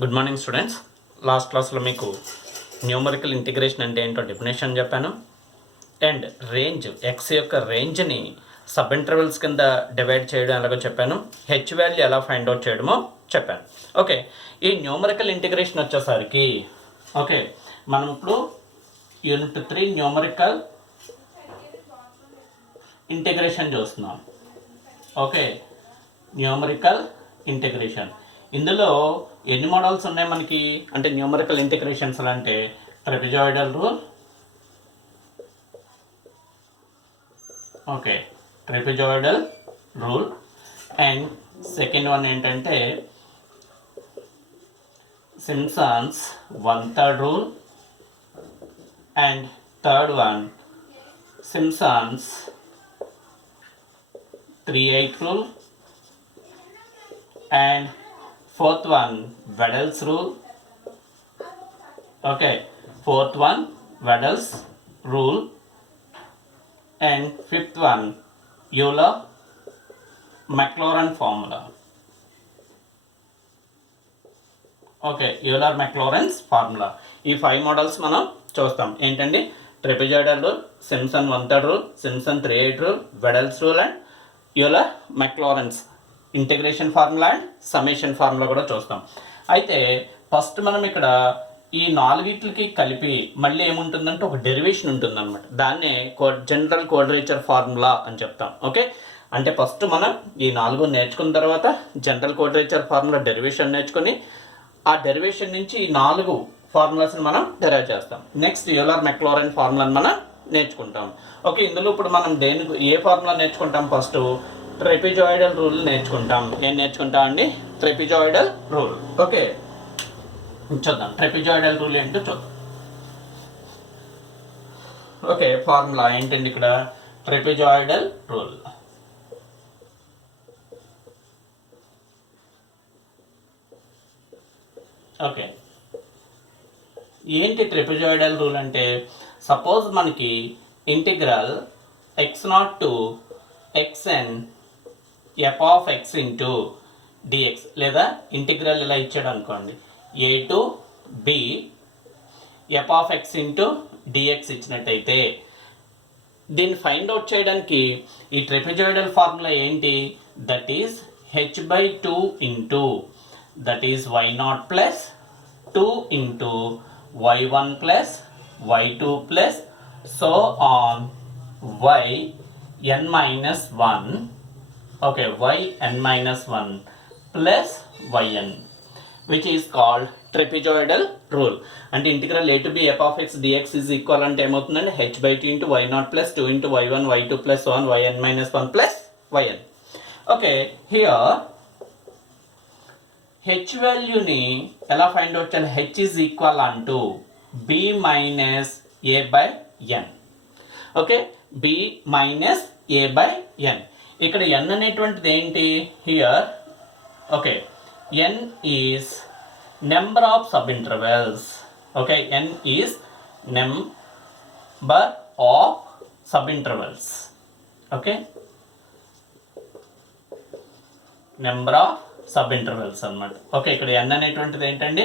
Good morning students. Last క్లాస్లో మీకు numerical integration అంటే ఏంటో డెఫినేషన్ చెప్పాను. అండ్ రేంజ్ ఎక్స్ యొక్క రేంజ్ని సబ్ ఇంటర్వెల్స్ కింద డివైడ్ చేయడం ఎలాగో చెప్పాను. హెచ్ వాల్యూ ఎలా ఫైండ్ అవుట్ చేయడమో చెప్పాను. ఓకే, ఈ న్యూమరికల్ ఇంటిగ్రేషన్ వచ్చేసరికి మనం ఇప్పుడు యూనిట్ 3 న్యూమరికల్ ఇంటిగ్రేషన్ చూస్తున్నాం. న్యూమరికల్ ఇంటిగ్రేషన్ ఇందులో ఎన్ని మోడల్స్ ఉన్నాయి మనకి అంటే న్యూమరికల్ ఇంటిగ్రేషన్స్ అంటే trapezoidal rule, trapezoidal rule. And second one ఏంటంటే Simpson's 1/3 rule. And third one Simpson's 3/8 rule. And fourth one Wedel's rule. Fourth one Wedel's rule. And fifth one Euler-Maclaurin formula. Euler-Maclaurin's formula. ఈ 5 models మనం చూస్తాం. ఏంటండి? Trapezoidal rule, Simpson 1/3 rule, Simpson 3/8 rule, Weddle's rule and Euler Maclaurin's integration formula and summation formula కూడా చూస్తాం. అయితే first మనం ఇక్కడ ఈ 4 కలిపి మళ్ళీ ఏముంటుందంటే ఒక డెరివేషన్ ఉంటుందన్నమాట. దాన్నే జనరల్ క్వాడ్రేచర్ ఫార్ములా అని చెప్తాం. అంటే ఫస్ట్ మనం ఈ 4 నేర్చుకున్న తర్వాత జనరల్ క్వాడ్రేచర్ ఫార్ములా డెరివేషన్ నేర్చుకుని ఆ డెరివేషన్ నుంచి ఈ 4 ఫార్ములాస్ని మనం డెరైవ్ చేస్తాం. నెక్స్ట్ యూలర్-మెక్లారెన్ ఫార్ములాని మనం నేర్చుకుంటాం. ఇందులో ఇప్పుడు మనం ఏ ఫార్ములా నేర్చుకుంటాం? ఫస్ట్ ట్రెపెజాయిడల్ రూల్ నేర్చుకుంటాం. ఏం నేర్చుకుంటాం అండి? ట్రెపెజాయిడల్ రూల్. చూద్దాం ట్రెపెజాయిడల్ రూల్ ఏంటో చూద్దాం. ఫార్ములా ఏంటండి ఇక్కడ? ట్రెపెజాయిడల్ రూల్. ఏంటి ట్రెపెజాయిడల్ రూల్ అంటే, సపోజ్ మనకి integral x0 to xn f of x into dx లేదా ఇంటిగ్రల్ ఇలా ఇచ్చాడు అనుకోండి, a to b f of x into dx ఇచ్చినట్టయితే దీన్ని ఫైండ్ అవుట్ చేయడానికి ఈ ట్రెపెజాయిడల్ ఫార్ములా ఏంటి? That is h/2 into that is y0 plus 2 into y1 plus y2 plus so on yn minus 1 yn minus 1 plus yn, which is called trapezoidal rule. అంటే integral a to b f of x dx is equal అంటే ఏమవుతుందండి? h/2 into y0 plus 2 into y1 y2 plus so on yn minus 1 plus yn. Here h వాల్యూని ఎలా find out చేయాలి? h is equal to b minus a by n. b minus a by n. ఇక్కడ n అనేటువంటిది ఏంటి? Here n is number of subintervals. n is number of subintervals. Number of sub intervals అనమాట. ఇక్కడ n అనేటువంటిది ఏంటండి?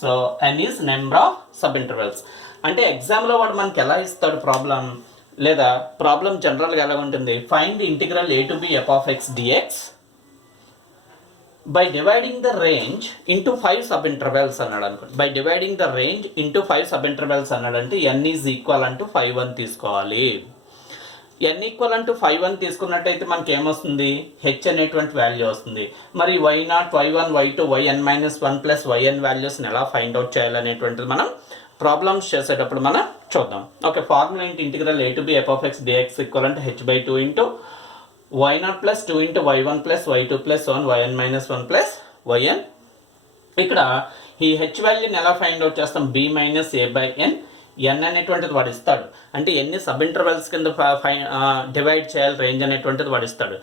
So n is number of sub intervals. అంటే ఎగ్జామ్లో వాడు మనకి ఎలా ఇస్తాడు ప్రాబ్లం, లేదా ప్రాబ్లం జనరల్గా ఎలా ఉంటుంది? Find the integral a to b f of x dx by dividing the range into 5 sub intervals అన్నాడు అనుకోండి. By dividing the range into 5 sub intervals అన్నాడంటే n ఈజ్ ఈక్వల్ అంటూ 5 అని తీసుకోవాలి. n ఈక్వల్ అంటూ 5 అని తీసుకున్నట్టయితే మనకి ఏమొస్తుంది? h అనేటువంటి వాల్యూ వస్తుంది. మరి y0 y1 y2 yn minus 1 plus yn వాల్యూస్ని ఎలా ఫైండ్ అవుట్ చేయాలనేటువంటిది మనం ప్రాబ్లమ్స్ చేసేటప్పుడు మనం చూద్దాం. ఫార్ములా ఏంటి? Integral a to b f of x dx equal అంటే h/2 into y0 plus 2 into y1 plus y2 plus so on yn minus 1 plus yn. ఇక్కడ ఈ h వాల్యూని ఎలా ఫైండ్ అవుట్ చేస్తాం? b minus a by n. n అనేటువంటిది వాడు ఇస్తాడు. అంటే ఎన్ని సబ్ ఇంటర్వెల్స్ కింద డివైడ్ చేయాలి రేంజ్ అనేటువంటిది వాడు ఇస్తాడు.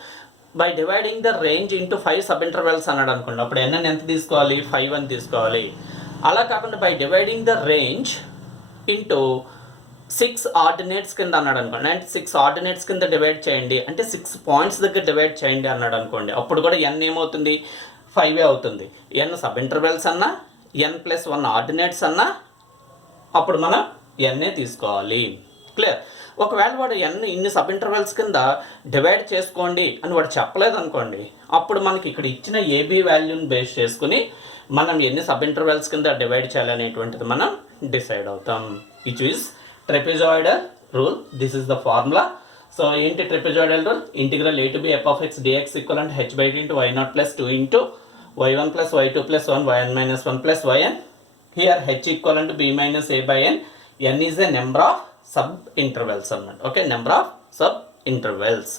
By dividing the range into 5 sub intervals అన్నాడు అనుకోండి, అప్పుడు n ఎంత తీసుకోవాలి? 5 అని తీసుకోవాలి. అలా కాకుండా by dividing the range into 6 ordinates కింద అన్నాడు అనుకోండి, అంటే 6 ఆర్డినేట్స్ కింద డివైడ్ చేయండి అంటే 6 పాయింట్స్ దగ్గర డివైడ్ చేయండి అన్నాడు అనుకోండి, అప్పుడు కూడా n ఏమవుతుంది? 5 అవుతుంది. n సబ్ ఇంటర్వెల్స్ అన్నా n+1 ఆర్డినేట్స్ అన్నా అప్పుడు మనం ఎన్నే తీసుకోవాలి. క్లియర్. ఒకవేళ వాడు ఇన్ని సబ్ ఇంటర్వెల్స్ కింద డివైడ్ చేసుకోండి అని వాడు చెప్పలేదు అనుకోండి, అప్పుడు మనకి ఇక్కడ ఇచ్చిన ఏబీ వాల్యూని బేస్ చేసుకుని మనం ఎన్ని సబ్ ఇంటర్వెల్స్ కింద డివైడ్ చేయాలనేటువంటిది మనం డిసైడ్ అవుతాం. Which is trapezoidal rule. This is the formula. So ఏంటి trapezoidal rule? Integral a to b f(x) dx equal h/2 into y0 plus 2 into y1 plus y2 plus 1 yn minus 1 plus yn. Here h equal to b minus a by n. N is a number of sub intervals అన్నమాట. Okay, number of sub intervals.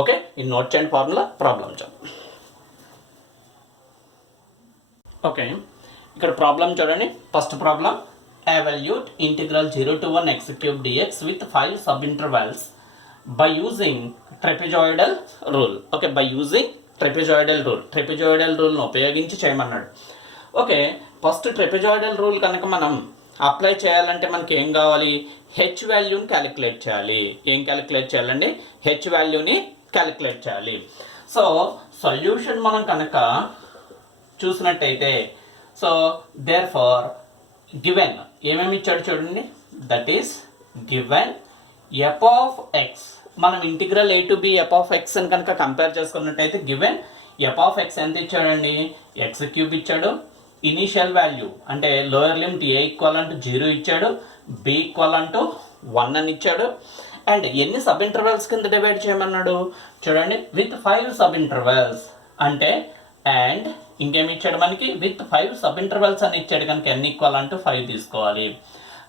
Okay, ఈ note చేయండి formula. Problem చూద్దాం. Okay, ఇక్కడ problem చూడండి. First problem, evaluate integral 0 to 1 x cube dx with 5 sub intervals by using trapezoidal rule. Okay, by using trapezoidal rule. trapezoidal rule ను ఉపయోగించి చేయమన్నాడు. Okay, first ట్రెపెజాయిడల్ rule కనుక మనం అప్లై చేయాలంటే మనకి ఏం కావాలి? హెచ్ వాల్యూని క్యాలిక్యులేట్ చేయాలి. ఏం క్యాలిక్యులేట్ చేయాలండి? హెచ్ వాల్యూని క్యాలిక్యులేట్ చేయాలి. సో సొల్యూషన్ మనం కనుక చూసినట్టయితే, సో దేర్ ఫార్ గివెన్ ఏమేమి ఇచ్చాడు చూడండి. That is given F of X. మనం integral a to b F of X అని కనుక కంపేర్ చేసుకున్నట్టయితే గివెన్ ఎఫ్ ఆఫ్ ఎక్స్ ఎంత ఇచ్చాడండి? ఎక్స్ క్యూబ్ ఇచ్చాడు. ఇనీషియల్ వాల్యూ అంటే lower limit a equal to 0 ఇచ్చాడు, b ఈక్వల్ టు 1 అని ఇచ్చాడు. అండ్ ఎన్ని సబ్ ఇంటర్వెల్స్ కింద డివైడ్ చేయమన్నాడు చూడండి. విత్ 5 సబ్ ఇంటర్వెల్స్ అంటే, అండ్ ఇంకేమి ఇచ్చాడు మనకి? విత్ 5 సబ్ ఇంటర్వెల్స్ అని ఇచ్చాడు కనుక n ఈక్వల్ టు 5 తీసుకోవాలి.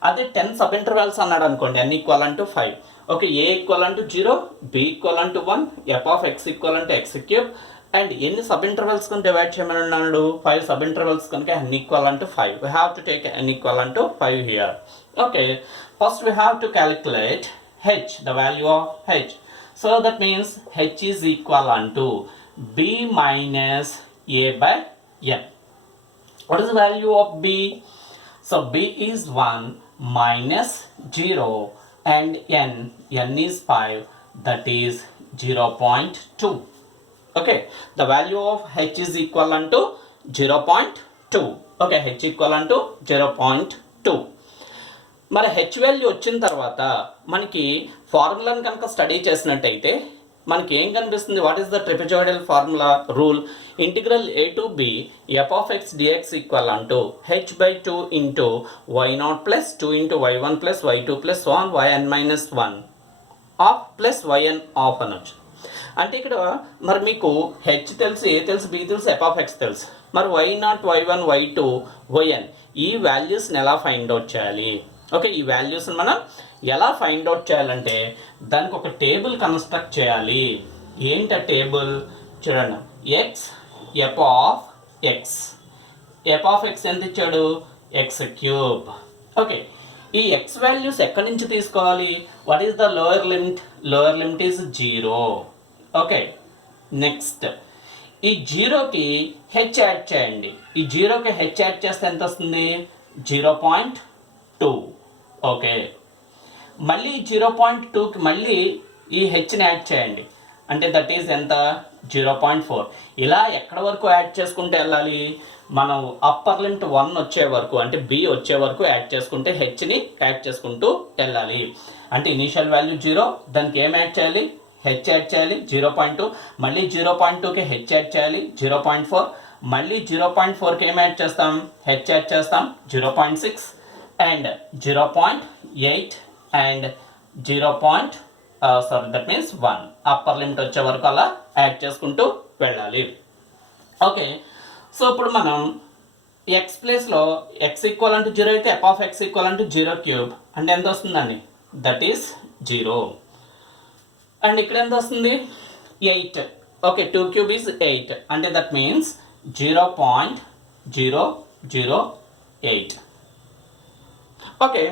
అదే 10 సబ్ ఇంటర్వెల్స్ అన్నాడు అనుకోండి, n equal to 5. Okay, a equal to 0, b equal to 1, F of X equal to X cube. And ఎన్ని సబ్ ఇంటర్వెల్స్ కనుక డివైడ్ చేయమని అన్నాడు? 5 సబ్ ఇంటర్వెల్స్ కనుక n equal to 5. We have to take n equal to 5 here. Okay, first we have to calculate h, the value of h. So that means h is equal to b minus a by n. What is the value of b? So b is 1 minus 0 and n is 5, that is 0.2. Okay, the value of h is equal to 0.2. Okay, h equal to 0.2. మరి H value వచ్చిన తర్వాత మనకి ఫార్ములాని కనుక study చేసినట్టయితే మనకి ఏం కనిపిస్తుంది? What is the trapezoidal formula rule? Integral a to b F of X DX equal to h/2 into y0 plus 2 into y1 plus y2 plus 1 yn minus 1 of plus yn of అనొచ్చు. అంటే ఇక్కడ మరి మీకు H తెలుసు, ఏ తెలుసు, B తెలుసు, F of X తెలుసు. మరి y0, y1, y2, yn ఈ వాల్యూస్ని ఎలా ఫైండ్ అవుట్ చేయాలి? ఓకే, ఈ వాల్యూస్ని మనం ఎలా ఫైండ్ అవుట్ చేయాలంటే దానికి ఒక టేబుల్ కన్స్ట్రక్ట్ చేయాలి. ఏంటి ఆ టేబుల్? చూడండి, X F of X. F of X ఎంత ఇచ్చాడు? X cube. ఓకే, ఈ ఎక్స్ వాల్యూస్ ఎక్కడి నుంచి తీసుకోవాలి? What is the lower limit? Lower limit is 0. Okay, next ఈ 0కి హెచ్ యాడ్ చేయండి. ఈ 0కి హెచ్ యాడ్ చేస్తే ఎంత వస్తుంది? 0.2. ఓకే, మళ్ళీ 0.2కి మళ్ళీ ఈ హెచ్ని యాడ్ చేయండి. అంటే దట్ ఈజ్ ఎంత? 0.4. ఇలా ఎక్కడ వరకు యాడ్ చేసుకుంటూ వెళ్ళాలి? మనం అప్పర్ లిమిట్ 1 వచ్చే వరకు, అంటే b వచ్చే వరకు యాడ్ చేసుకుంటే హెచ్ని యాడ్ చేసుకుంటూ వెళ్ళాలి. అంటే ఇనీషియల్ వాల్యూ 0, దానికి ఏం యాడ్ చేయాలి? హెచ్ యాడ్ చేయాలి 0.2, మళ్ళీ 0.2కి హెచ్ యాడ్ చేయాలి 0.4, మళ్ళీ 0.4కి ఏం యాడ్ చేస్తాం? హెచ్ యాడ్ చేస్తాం 0.6 and 0.8 and that means 1. Upper limit వచ్చే వరకు అలా యాడ్ చేసుకుంటూ వెళ్ళాలి. ఓకే, సో ఇప్పుడు మనం ఎక్స్ ప్లేస్లో ఎక్స్ ఈక్వల్ టు 0 అయితే F of X equal to 0 cube అంటే ఎంత వస్తుందండి? That is 0. అండ్ ఇక్కడ ఎంత వస్తుంది? 8. ఓకే, 2 క్యూబ్ ఈజ్ 8 అంటే దట్ మీన్స్ 0.008. ఓకే,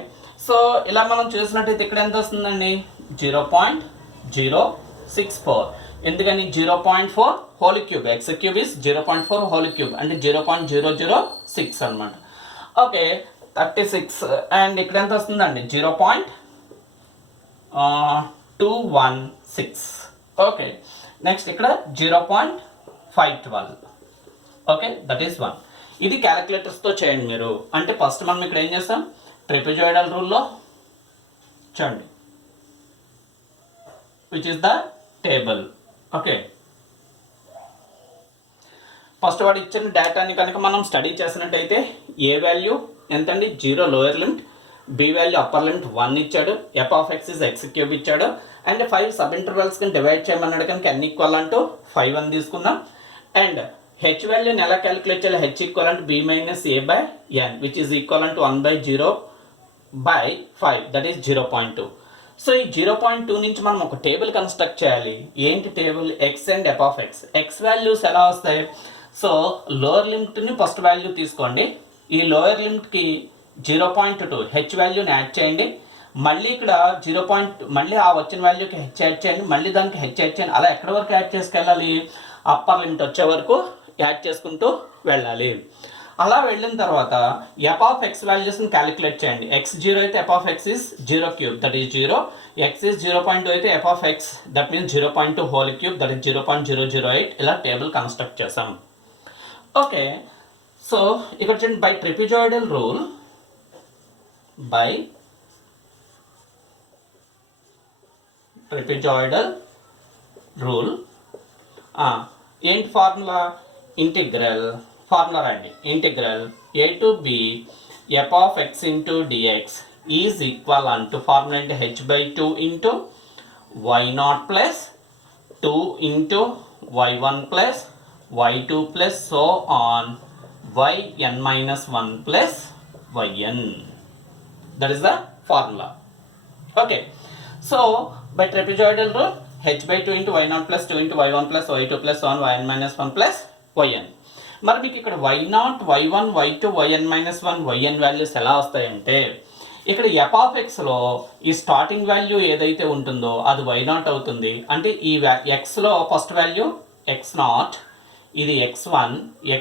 సో ఇలా మనం చూసినట్టయితే ఇక్కడ ఎంత వస్తుందండి? 0.064. ఎందుకని? 0.4 whole cube. X cube is 0.4 whole cube అంటే 0.006 అనమాట. ఓకే, 36. అండ్ ఇక్కడ ఎంత వస్తుందండి? 0.216. ఓకే, నెక్స్ట్ ఇక్కడ 0.512. Okay, that is 1. ఇది క్యాలిక్యులేటర్స్తో చేయండి మీరు. అంటే ఫస్ట్ మనం ఇక్కడ ఏం చేస్తాం, ట్రెపెజాయిడల్ రూల్లో చూడండి which is the table. Okay, first వాడు ఇచ్చిన డేటాని కనుక మనం స్టడీ చేసినట్టయితే ఏ వాల్యూ ఎంతండి 0 lower limit, B value upper limit 1 ఇచ్చాడు, F of X is X cube ఇచ్చాడు, అండ్ 5 సబ్ ఇంటర్వెల్స్ కింద డివైడ్ చేయమన్నాడు కనుక n ఈక్వల్ అంటూ 5 అని తీసుకుందాం. అండ్ హెచ్ వాల్యూని ఎలా క్యాలిక్యులేట్ చేయాలి, హెచ్ ఈక్వల్ అంటూ B minus A by N which is equal అంటూ 1/0/5 దట్ ఈస్ 0.2. సో ఈ 0.2 నుంచి మనం ఒక టేబుల్ కన్స్ట్రక్ట్ చేయాలి. ఏంటి table, X and F of X. X values ఎలా వస్తాయి, సో లోయర్ లిమిట్ని ఫస్ట్ వాల్యూ తీసుకోండి, ఈ లోయర్ లిమిట్కి 0.2 హెచ్ వాల్యూని యాడ్ చేయండి, మళ్ళీ ఇక్కడ మళ్ళీ ఆ వచ్చిన వాల్యూకి హెచ్ యాడ్ చేయండి, మళ్ళీ దానికి హెచ్ యాడ్ చేయండి, అలా ఎక్కడి వరకు యాడ్ చేసుకెళ్ళాలి, అప్పర్ లిమిట్ వచ్చే వరకు యాడ్ చేసుకుంటూ వెళ్ళాలి. అలా వెళ్ళిన తర్వాత ఎఫ్ ఆఫ్ ఎక్స్ వాల్యూస్ని క్యాలిక్యులేట్ చేయండి. ఎక్స్ 0 అయితే F of X is 0 cube that is 0, X is 0.2 అయితే F of X that means 0.2 whole cube that is 0.008. ఇలా టేబుల్ కన్స్ట్రక్ట్ చేసాం. ఓకే, సో ఇక్కడ చూడండి by trapezoidal rule, by trapezoidal rule ఏంటి formula, integral formula రండి, integral a to b f of x into dx is equal to formula అంటే h/2 into y0 plus 2 into y1 plus y2 plus so on yn minus 1 plus yn. That is the formula. Okay, so by trapezoidal rule h/2 into y0 plus 2 into y1 plus y2 plus so on yn minus 1 plus yn. మరి మీకు ఇక్కడ y0, y1, y2, yn minus 1, yn values ఎలా వస్తాయంటే, ఇక్కడ F of ఎక్స్లో ఈ starting value ఏదైతే ఉంటుందో అది y0 అవుతుంది. అంటే ఈ ఎక్స్లో ఫస్ట్ వాల్యూ x0, ఇది x1,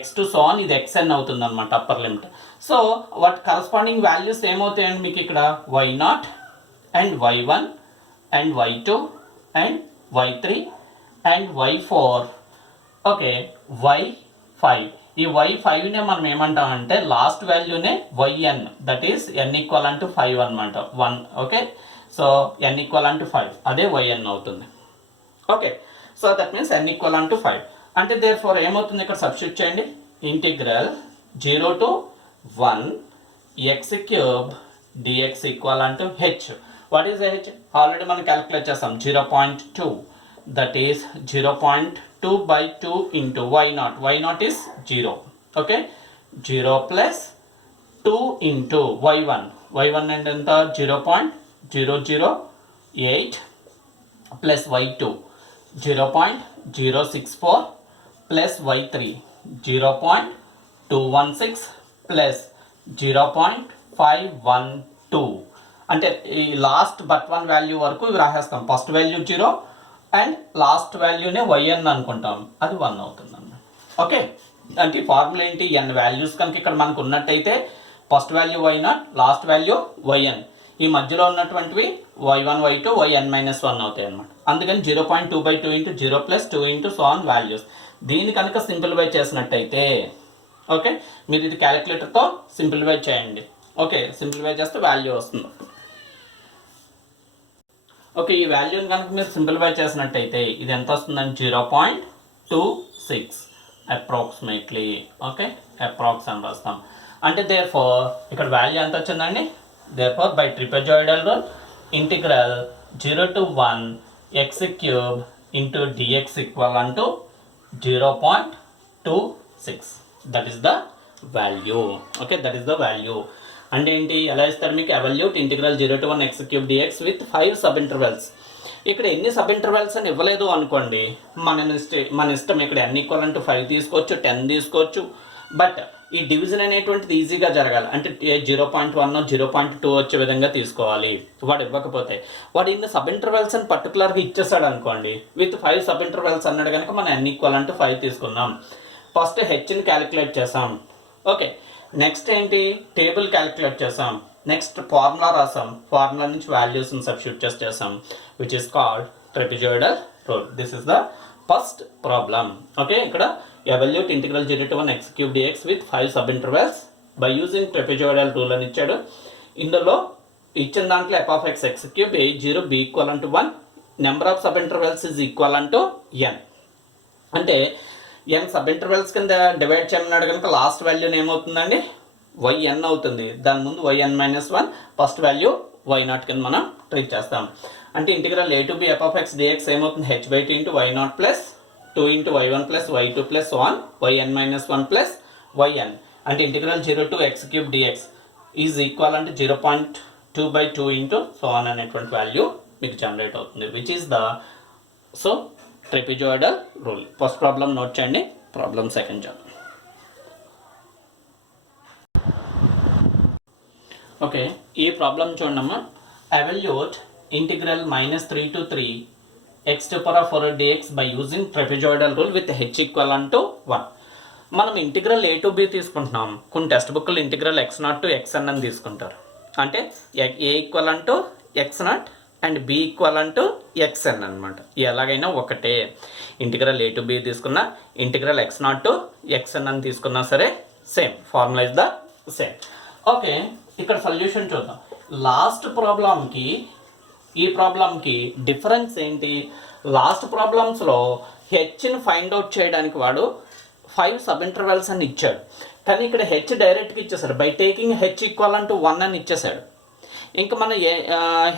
x2 సో ఆన్ ఇది xn అవుతుంది అనమాట అప్పర్ లిమిట్. సో వాటి కరస్పాండింగ్ వాల్యూస్ ఏమవుతాయండి మీకు ఇక్కడ y0 and y1 and y2 and y3 and y4. Okay, y5. ఈ y5నే మనం ఏమంటామంటే లాస్ట్ వాల్యూనే yn that is n equal అంటూ 5 అనమాట 1. ఓకే, సో n ఈక్వల్ అంటూ 5 అదే yn అవుతుంది. Okay, so that means n equal అంటూ 5 అంటే దేర్ ఫోర్ ఏమవుతుంది, ఇక్కడ సబ్స్టిట్యూట్ చేయండి, integral 0 to 1 x cube dx equal అంటూ h. What is h, already మనం క్యాలిక్యులేట్ చేస్తాం 0.2 that is 0.2/2 into y0 is 0. Okay, 0 plus 2 into y1 అంటే ఎంత 0.008 plus y2 0.064 plus y3 0.216 plus 0.512. అంటే ఈ లాస్ట్ బట్ 1 వాల్యూ వరకు ఇవి రాసేస్తాం. ఫస్ట్ వాల్యూ 0 అండ్ లాస్ట్ వాల్యూనే yn అనుకుంటాం, అది 1 అవుతుంది అన్నమాట. ఓకే, అంటే ఫార్ములా ఏంటి, n వాల్యూస్ కనుక ఇక్కడ మనకు ఉన్నట్టయితే first value y0, last value yn, ఈ మధ్యలో ఉన్నటువంటివి y1, y2, yn minus 1 అవుతాయి అన్నమాట. అందుకని 0.2/2 into 0 plus 2 into so on values. దీన్ని కనుక సింప్లిఫై చేసినట్టయితే, ఓకే, మీరు ఇది క్యాలిక్యులేటర్తో సింప్లిఫై చేయండి. ఓకే, సింప్లిఫై చేస్తే వాల్యూ వస్తుంది. ఓకే, ఈ వాల్యూని కనుక మీరు సింప్లిఫై చేసినట్టయితే ఇది ఎంత వస్తుందని 0.26 అప్రాక్సిమేట్లీ. ఓకే, అప్రాక్స్ అని రాస్తాం. అంటే దేర్ ఫోర్ ఇక్కడ వాల్యూ ఎంత వచ్చిందండి, therefore by trapezoidal rule integral 0 to 1 x cube into dx equal అంటూ 0.26. That is the value. Okay, that is the value. అంటే ఏంటి, ఎలా ఇస్తారు మీకు, evaluate integral 0 to 1 x cube dx with 5 sub intervals. ఇక్కడ ఎన్ని సబ్ ఇంటర్వెల్స్ అని ఇవ్వలేదు అనుకోండి, మన ఇష్టం. ఇక్కడ n ఈక్వల్ అంటూ 5 తీసుకోవచ్చు, 10 తీసుకోవచ్చు. బట్ ఈ డివిజన్ అనేటువంటిది ఈజీగా జరగాలి అంటే 0.1 0.2 వచ్చే విధంగా తీసుకోవాలి. వాడు ఇవ్వకపోతే వాడు ఇన్ని సబ్ ఇంటర్వెల్స్ అని పర్టికులర్గా ఇచ్చేస్తాడు అనుకోండి, విత్ 5 సబ్ ఇంటర్వెల్స్ అన్నాడు కనుక మనం n ఈక్వల్ అంటూ 5 తీసుకున్నాం. ఫస్ట్ హెచ్ని క్యాలిక్యులేట్ చేసాం. ఓకే, నెక్స్ట్ ఏంటి, టేబుల్ క్యాలిక్యులేట్ చేసాం. నెక్స్ట్ ఫార్ములా రాసాం, ఫార్ములా నుంచి వాల్యూస్ని సబ్స్టిట్యూట్ చేసాం which is called trapezoidal rule. This is the first problem. Okay, ఇక్కడ evaluate integral 0 to 1 x cube dx with 5 sub intervals by using trapezoidal rule అని ఇచ్చాడు. ఇందులో ఇచ్చిన దాంట్లో f of x x cube a0 b equal to 1 number of sub intervals is equal to n. అంటే n sub intervals కింద divide చేయమన్నాడు కనుక last వాల్యూని ఏమవుతుందండి yn అవుతుంది. దాని ముందు yn - 1 ఫస్ట్ వాల్యూ y0 కింద మనం ట్రీట్ చేస్తాం. అంటే integral a to b f of x dx ఏమవుతుంది h/t into y0 plus 2 into y1 plus y2 plus 1 yn - 1 plus yn. అంటే integral 0 to x cube dx is equal అంటే 0.2/2 into so on అనేటువంటి value మీకు generate అవుతుంది, which is the so trapezoidal rule. First problem note చేయండి, problem second చూద్దాం. Okay, ఈ problem చూడమ్మా. Evaluate integral -3 to 3 x⁴ dx by using trapezoidal rule with h equal to 1. మనం integral a to b తీసుకుంటున్నాం. కొన్ని text బుక్లు integral x0 to xn అని తీసుకుంటారు. అంటే a equal to x0 and b equal to xn అనమాట. ఎలాగైనా ఒకటే. ఇంటిగ్రల్ a to b తీసుకున్నా, ఇంటిగ్రల్ x0 to xn అని తీసుకున్నా సరే same, formula is the same. Okay, ఇక్కడ సొల్యూషన్ చూద్దాం. లాస్ట్ ప్రాబ్లంకి ఈ ప్రాబ్లంకి డిఫరెన్స్ ఏంటి? లాస్ట్ ప్రాబ్లమ్స్లో హెచ్ని ఫైండ్ అవుట్ చేయడానికి వాడు 5 సబ్ ఇంటర్వెల్స్ అని ఇచ్చాడు, కానీ ఇక్కడ హెచ్ డైరెక్ట్గా ఇచ్చేసాడు. By taking H equal to 1 అని ఇచ్చేసాడు. ఇంకా మనం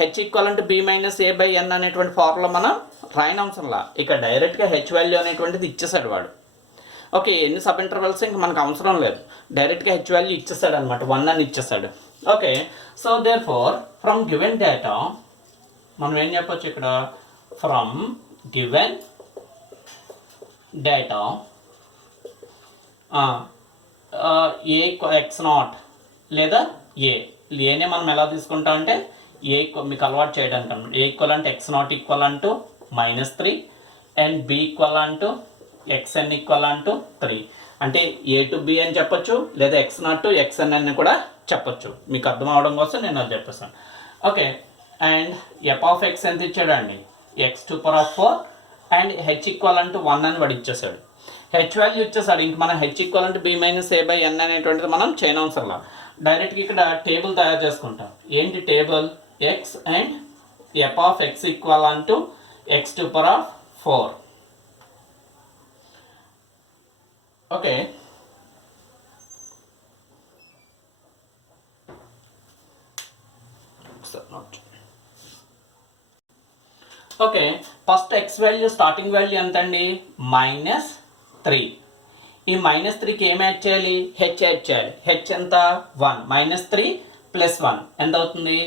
H equal to b - a/n అనేటువంటి ఫార్ములా మనం రాయనవసరంలా, ఇక డైరెక్ట్గా హెచ్ వాల్యూ అనేటువంటిది ఇచ్చేసాడు వాడు. ఓకే, ఎన్ని సబ్ ఇంటర్వెల్స్ ఇంకా మనకు అవసరం లేదు, డైరెక్ట్గా హెచ్ వాల్యూ ఇచ్చేసాడు అనమాట, 1 అని ఇచ్చేసాడు. Okay, so therefore from given data మనం ఏం చెప్పొచ్చు ఇక్కడ, from given data A x0 లేదా ఏనే మనం ఎలా తీసుకుంటాం అంటే ఏ మీకు అలవాటు చేయడానికి అనమాట. ఏ ఈక్వల్ అంటే x0 equal to -3 and b equal to xn equal to 3. అంటే a to b అని చెప్పొచ్చు, లేదా x0 to xn అని కూడా చెప్పొచ్చు. మీకు అర్థం అవడం కోసం నేను అది చెప్పేస్తాను. Okay, and f of x ఎంత ఇచ్చాడండి x⁴ and h equal to 1 అని వాడు ఇచ్చేసాడు. హెచ్ వాల్యూ ఇచ్చేసాడు. ఇంక మనం h equal to b - a/n అనేటువంటిది మనం చేయనవసరంలా, డైరెక్ట్గా ఇక్కడ టేబుల్ తయారు చేసుకుంటాం. ఏంటి table? x and f of x equal to x⁴. Okay, okay, first x value starting value ఎంత అండి -3. ఈ -3కి ఏం యాడ్ చేయాలి? హెచ్ యాడ్ చేయాలి. హెచ్ ఎంత? 1. -3 + 1 ఎంత అవుతుంది?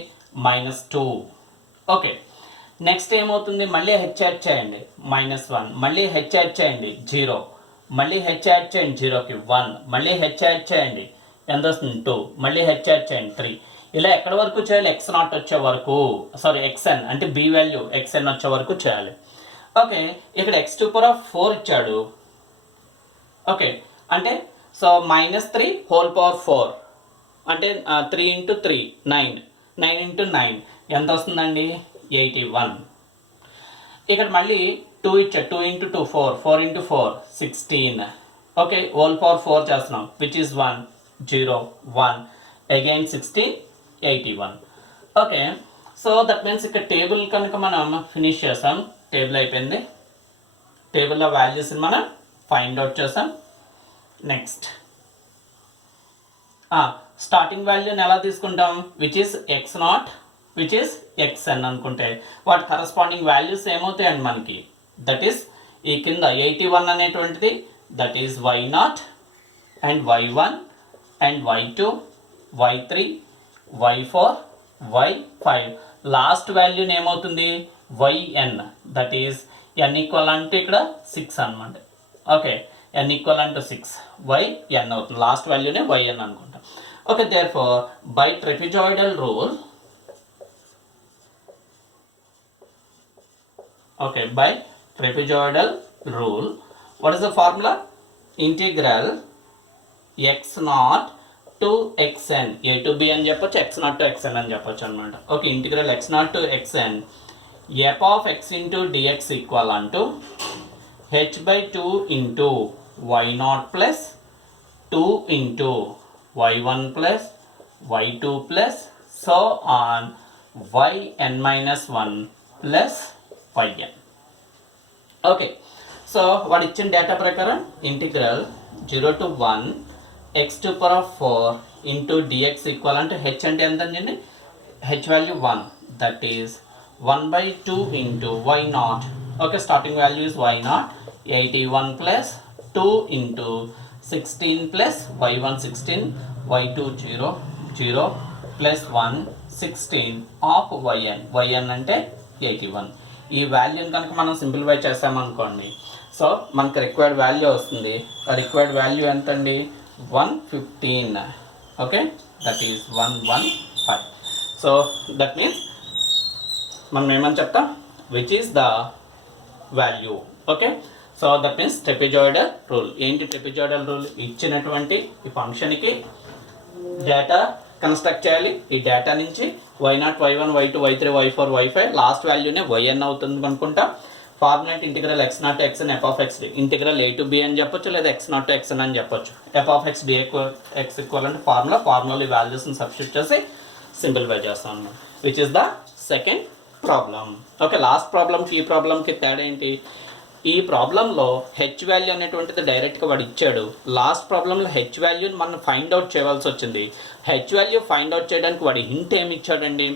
-2. ఓకే, నెక్స్ట్ ఏమవుతుంది? మళ్ళీ హెచ్ యాడ్ చేయండి, -1. మళ్ళీ హెచ్ యాడ్ చేయండి, 0. మళ్ళీ హెచ్ యాడ్ చేయండి, 0కి 1. మళ్ళీ హెచ్ యాడ్ చేయండి, ఎంత వస్తుంది? 2. మళ్ళీ హెచ్ యాడ్ చేయండి, 3. ఇలా ఎక్కడి వరకు చేయాలి? x0 వచ్చే వరకు, సారీ xn అంటే b వాల్యూ xn వచ్చే వరకు చేయాలి. ఓకే, ఇక్కడ x⁴ ఇచ్చాడు. ఓకే, అంటే సో -3 హోల్ పవర్ 4 అంటే 3 × 3 9, 9 × 9 ఎంత వస్తుందండి? 81. ఇక్కడ మళ్ళీ 2 ఇచ్చాడు, 2 × 2 4, 4 × 4 16. ఓకే, హోల్ పవర్ 4 చేస్తున్నాం, which is 1 0 1 again 16 81. Okay, so that means ఇక్కడ టేబుల్ కనుక మనం ఫినిష్ చేసాం. టేబుల్ అయిపోయింది. టేబుల్లో వాల్యూస్ని మనం ఫైండ్ అవుట్ చేసాం. నెక్స్ట్ స్టార్టింగ్ వాల్యూని ఎలా తీసుకుంటాం? Which is x0 which is xn అనుకుంటే వాటి కరస్పాండింగ్ వాల్యూస్ ఏమవుతాయండి మనకి? దట్ ఈస్ ఈ కింద 81 అనేటువంటిది that is y0 and y1 and y2 y3 y4 y5. Last వాల్యూని ఏమవుతుంది? yn. That is n equal అంటే ఇక్కడ 6 అనమాట. Okay, n equal to 6 yn అవుతుంది. లాస్ట్ వాల్యూనే yn అనుకుంటాం. Okay, therefore by trapezoidal rule, okay by trapezoidal rule what is the formula? Integral x0 to xn, a to b అని చెప్పొచ్చు, x0 to xn అని చెప్పొచ్చు అనమాట. Okay, integral x0 to xn f of x into dx equal to h/2 into y0 plus 2 into y1 plus y2 plus so on yn minus 1 plus yn. Okay, so వాడు ఇచ్చిన data ప్రకారం integral 0 to 1 x to power of 4 into dx equal అంటే h అంటే ఎంత అండి, h value 1, that is 1/2 into y0. Okay, starting value is y0, 81 plus 2 into 16 plus y1 16, y2 0 0 plus 1 16 of yn అంటే 81. ఈ వాల్యూని కనుక మనం సింప్లిఫై చేసామనుకోండి, సో మనకు రిక్వైర్డ్ వాల్యూ వస్తుంది. ఆ రిక్వైర్డ్ వాల్యూ ఎంత అండి, 115. Okay, that is 115. So that means మనం ఏమని చెప్తాం, which is the value. Okay, so that means trapezoidal rule. ఏంటి ట్రెపెజాయిడల్ రూల్? ఇచ్చినటువంటి ఈ ఫంక్షన్కి డేటా కన్స్ట్రక్ట్ చేయాలి. ఈ డేటా నుంచి y0, y1, y2, y3, y4, y5 last వాల్యూనే yn అవుతుంది అనుకుంటాం. Formulate integral x0 to xn f of x integral a to b అని చెప్పొచ్చు, లేదా x0 to xn అని చెప్పొచ్చు. f of x dx equal అంటే ఫార్ములాలో ఈ వాల్యూస్ని సబ్స్టిట్యూట్ చేసి సింప్లిఫై చేస్తాం అన్నమాట, which is the second problem. Okay, last ప్రాబ్లంకి ఈ ప్రాబ్లంకి తేడా ఏంటి? ఈ ప్రాబ్లంలో హెచ్ వాల్యూ అనేటువంటిది డైరెక్ట్గా వాడు ఇచ్చాడు. లాస్ట్ ప్రాబ్లంలో హెచ్ వాల్యూని మనం ఫైండ్ అవుట్ చేయవలసి వచ్చింది. హెచ్ వాల్యూ ఫైండ్ అవుట్ చేయడానికి వాడు హింట్ ఏమి ఇచ్చాడండి?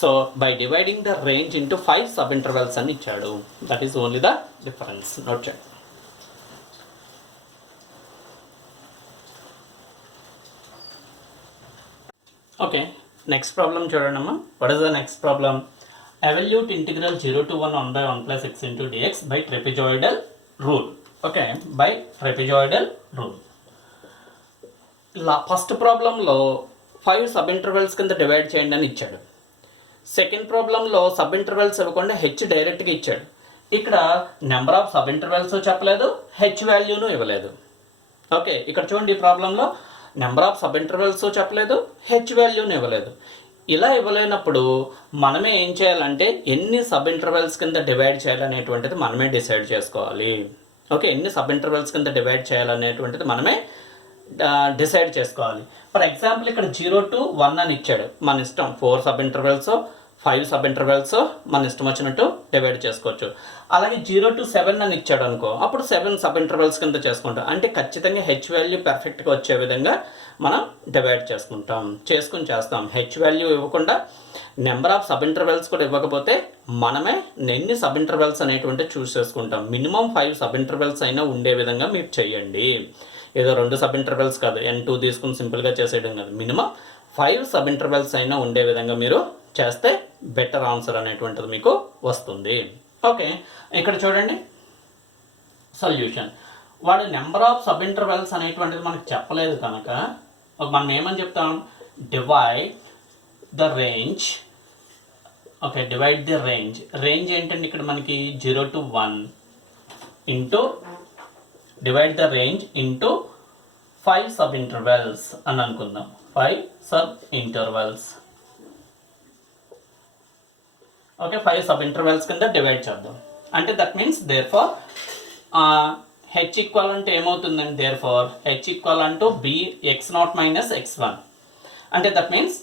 So by dividing the range into 5 sub intervals అని ఇచ్చాడు. That is only the difference. Note చేయండి. ఓకే, నెక్స్ట్ ప్రాబ్లం చూడండి అమ్మా. What is the next problem? Evaluate integral 0 to 1 1 by 1 plus x into dx by trapezoidal rule. Okay, by trapezoidal rule. First ప్రాబ్లంలో 5 sub intervals కింద divide చేయండి అని ఇచ్చాడు. Second ప్రాబ్లంలో sub intervals ఇవ్వకుండా హెచ్ డైరెక్ట్గా ఇచ్చాడు. ఇక్కడ నెంబర్ ఆఫ్ సబ్ ఇంటర్వెల్స్ చెప్పలేదు, హెచ్ వాల్యూను ఇవ్వలేదు. ఓకే, ఇక్కడ చూడండి, ఈ ప్రాబ్లంలో నెంబర్ ఆఫ్ సబ్ ఇంటర్వెల్స్ చెప్పలేదు, హెచ్ వాల్యూను ఇవ్వలేదు. ఇలా ఇవ్వలేనప్పుడు మనమే ఏం చేయాలంటే ఎన్ని సబ్ ఇంటర్వెల్స్ కింద డివైడ్ చేయాలనేటువంటిది మనమే డిసైడ్ చేసుకోవాలి. ఓకే, ఎన్ని సబ్ ఇంటర్వెల్స్ కింద డివైడ్ చేయాలనేటువంటిది మనమే డిసైడ్ చేసుకోవాలి. ఫర్ ఎగ్జాంపుల్ ఇక్కడ 0 to 1 అని ఇచ్చాడు, మన ఇష్టం. 4 సబ్ ఇంటర్వెల్స్, 5 సబ్ ఇంటర్వెల్స్ మన ఇష్టం వచ్చినట్టు డివైడ్ చేసుకోవచ్చు. అలాగే 0 to 7 అని ఇచ్చాడు అనుకో, అప్పుడు 7 సబ్ ఇంటర్వెల్స్ కింద చేసుకుంటాం. అంటే ఖచ్చితంగా హెచ్ వాల్యూ పర్ఫెక్ట్గా వచ్చే విధంగా మనం డివైడ్ చేసుకుని చేస్తాం. హెచ్ వాల్యూ ఇవ్వకుండా నెంబర్ ఆఫ్ సబ్ ఇంటర్వెల్స్ కూడా ఇవ్వకపోతే మనమే ఎన్ని సబ్ ఇంటర్వెల్స్ అనేటువంటి చూస్ చేసుకుంటాం. మినిమం 5 సబ్ ఇంటర్వెల్స్ అయినా ఉండే విధంగా మీరు చేయండి. ఏదో 2 సబ్ ఇంటర్వెల్స్ కాదు, n2 తీసుకుని సింపుల్గా చేసేయడం కాదు. మినిమం 5 సబ్ ఇంటర్వెల్స్ అయినా ఉండే విధంగా మీరు చేస్తే బెటర్ ఆన్సర్ అనేటువంటిది మీకు వస్తుంది. ఓకే, ఇక్కడ చూడండి సొల్యూషన్. వాడు నెంబర్ ఆఫ్ సబ్ ఇంటర్వెల్స్ అనేటువంటిది మనకు చెప్పలేదు కనుక మనం ఏమని చెప్తాం, divide the range. Okay, divide the range. Range ఏంటంటే ఇక్కడ మనకి 0 to 1 into divide the range into 5 sub intervals అని అనుకుందాం. 5 sub intervals. Okay, 5 sub intervals కింద డివైడ్ చేద్దాం. అంటే that means therefore H equal అంటే ఏమవుతుందండి, దేర్ ఫార్ హెచ్ ఈక్వల్ అంటూ బి x0 మైనస్ x1. అంటే దట్ మీన్స్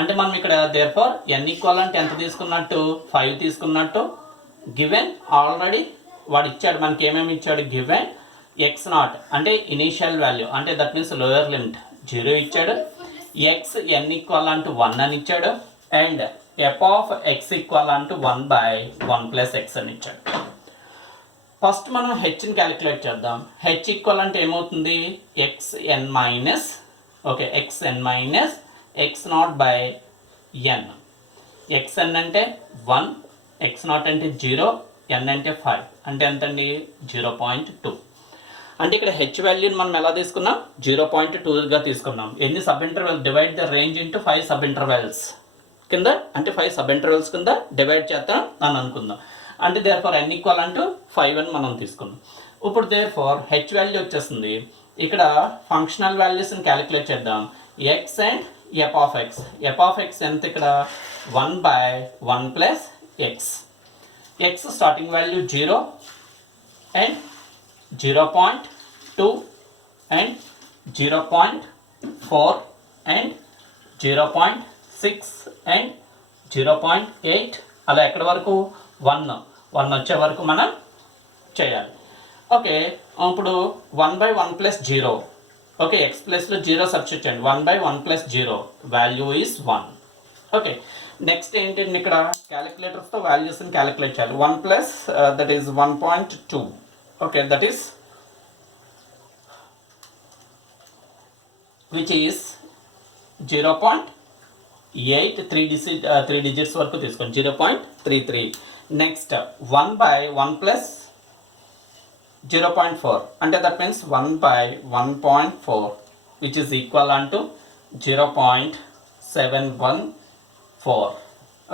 అంటే మనం ఇక్కడ దేర్ ఫార్ ఎన్ ఈక్వల్ అంటే ఎంత తీసుకున్నట్టు, 5 తీసుకున్నట్టు. గివెన్ ఆల్రెడీ వాడు ఇచ్చాడు మనకి, ఏమేమి ఇచ్చాడు, గివెన్ x0 అంటే ఇనీషియల్ వాల్యూ, అంటే దట్ మీన్స్ లోయర్ లిమిట్ 0 ఇచ్చాడు. ఎక్స్ ఎన్ ఈక్వల్ అంటూ 1 అని ఇచ్చాడు. And F of X equal అంటూ 1/1 ప్లస్ ఎక్స్ అని ఇచ్చాడు. ఫస్ట్ మనం హెచ్ని క్యాలిక్యులేట్ చేద్దాం. హెచ్ ఈక్వల్ అంటే ఏమవుతుంది, xn minus xn minus x0 by N. xn అంటే 1, x0 అంటే 0, n అంటే 5. అంటే ఎంతండి, 0.2. అంటే ఇక్కడ హెచ్ వాల్యూని మనం ఎలా తీసుకున్నాం, 0.2గా తీసుకున్నాం. ఎన్ని sub interval, divide the range into 5 sub intervals కింద, అంటే 5 సబ్ ఇంటర్వెల్స్ కింద డివైడ్ చేద్దాం అని అనుకుందాం. అంటే దేర్ ఫార్ ఎన్ ఈక్వల్ అంటూ 5 అని మనం తీసుకున్నాం. ఇప్పుడు దేర్ ఫార్ హెచ్ వాల్యూ వచ్చేస్తుంది. ఇక్కడ ఫంక్షనల్ వాల్యూస్ని క్యాలిక్యులేట్ చేద్దాం. X and F of X. F of X ఎంత ఇక్కడ, 1/1 plus X. X starting value 0 and 0.2. 2 and 0.4 and 0.6 and 0.8 అలా ఎక్కడి వరకు 1 వచ్చే వరకు మనం చేయాలి. ఓకే, ఇప్పుడు 1/1 ప్లస్ 0. ఓకే, ఎక్స్ ప్లస్లో 0 సబ్స్టిట్యూట్ చేయండి. 1/1 plus 0 value is 1. Okay, next ఏంటంటే ఇక్కడ క్యాలిక్యులేటర్స్తో వాల్యూస్ని క్యాలిక్యులేట్ చేయాలి. 1 plus that is 1.2. Okay, that is which is 0.8 3 digits వరకు తీసుకోండి. 0.33. నెక్స్ట్ 1/1 ప్లస్ 0.4 అంటే that means 1/1.4 which is equal to 0.714.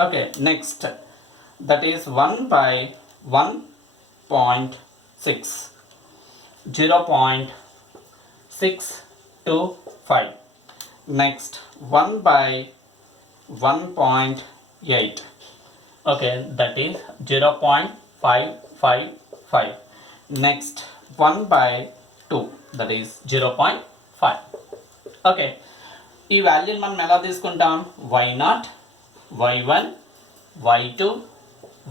okay, next that is 1/1.6 0.625. next 1/1.8. okay, that is 0.555. next 1/2 that is 0.5. Okay, ఈ వాల్యూని మనం ఎలా తీసుకుంటాం? y0, y1, y2,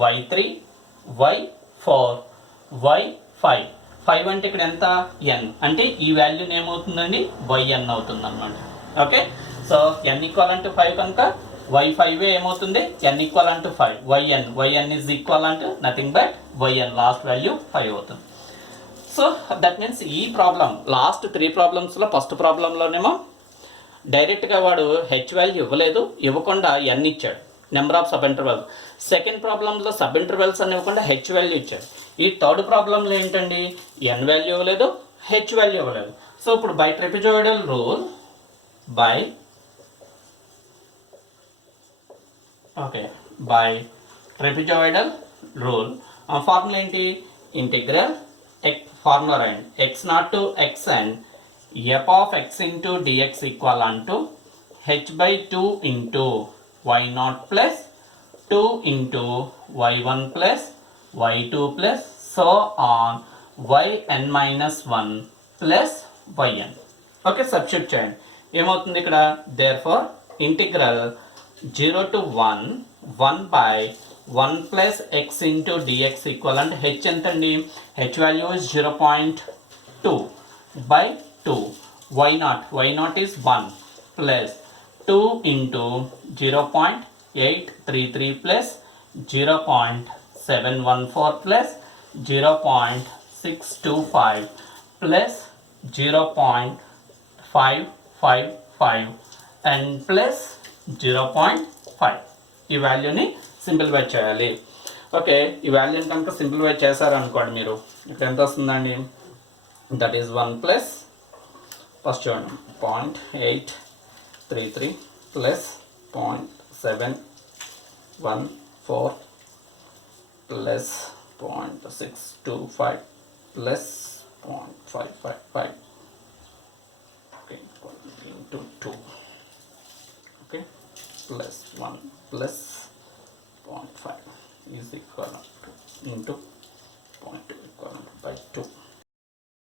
y3, y4, y5. 5 అంటే ఇక్కడ ఎంత? n అంటే ఈ వాల్యూని ఏమవుతుందండి? yn అవుతుంది అనమాట. Okay, so n equal to 5 కనుక y5 ఏమవుతుంది? n equal to 5. yn is equal to nothing but yn, last value 5 అవుతుంది. సో దట్ మీన్స్ ఈ ప్రాబ్లం లాస్ట్ 3 ప్రాబ్లమ్స్లో ఫస్ట్ ప్రాబ్లంలోనేమో డైరెక్ట్గా వాడు హెచ్ వాల్యూ ఇవ్వలేదు, ఇవ్వకుండా ఎన్ ఇచ్చాడు, number of sub intervals. Second ప్రాబ్లంలో సబ్ ఇంటర్వెల్స్ అని ఇవ్వకుండా హెచ్ వాల్యూ ఇచ్చాడు. ఈ థర్డ్ ప్రాబ్లంలో ఏంటండి? ఎన్ వాల్యూ ఇవ్వలేదు, హెచ్ వాల్యూ ఇవ్వలేదు. సో ఇప్పుడు by trapezoidal rule by trapezoidal rule formula ఏంటి? ఇంటిగ్రల్ ఫార్ములా రాయండి. x0 to xn f of x into dx equal to h/2 into y0 plus 2 into y1 plus y2 plus so on yn minus 1 plus yn. Okay, substitute చేయండి. ఏమవుతుంది ఇక్కడ? therefore integral 0 to 1 plus x into dx equal and h ఎంతండి? h value is 0.2 by 2. y0 is 1 plus 2 into 0.833 plus 0.714 plus 0.625 plus 0.555 and plus 0.5. ఈ వాల్యూని simplify చేయాలి. Okay, ఈ వాల్యూని కనుక సింప్లిఫై చేశారనుకోండి మీరు, ఇక్కడ ఎంత వస్తుందండి? దట్ ఈస్ 1 ప్లస్ ఫస్ట్ చూడండి 0.833 plus 0.714 plus 0.625 plus 0.555 okay into 2 okay plus 1 plus 0.5 is equal to into 0.2 equal to by 2.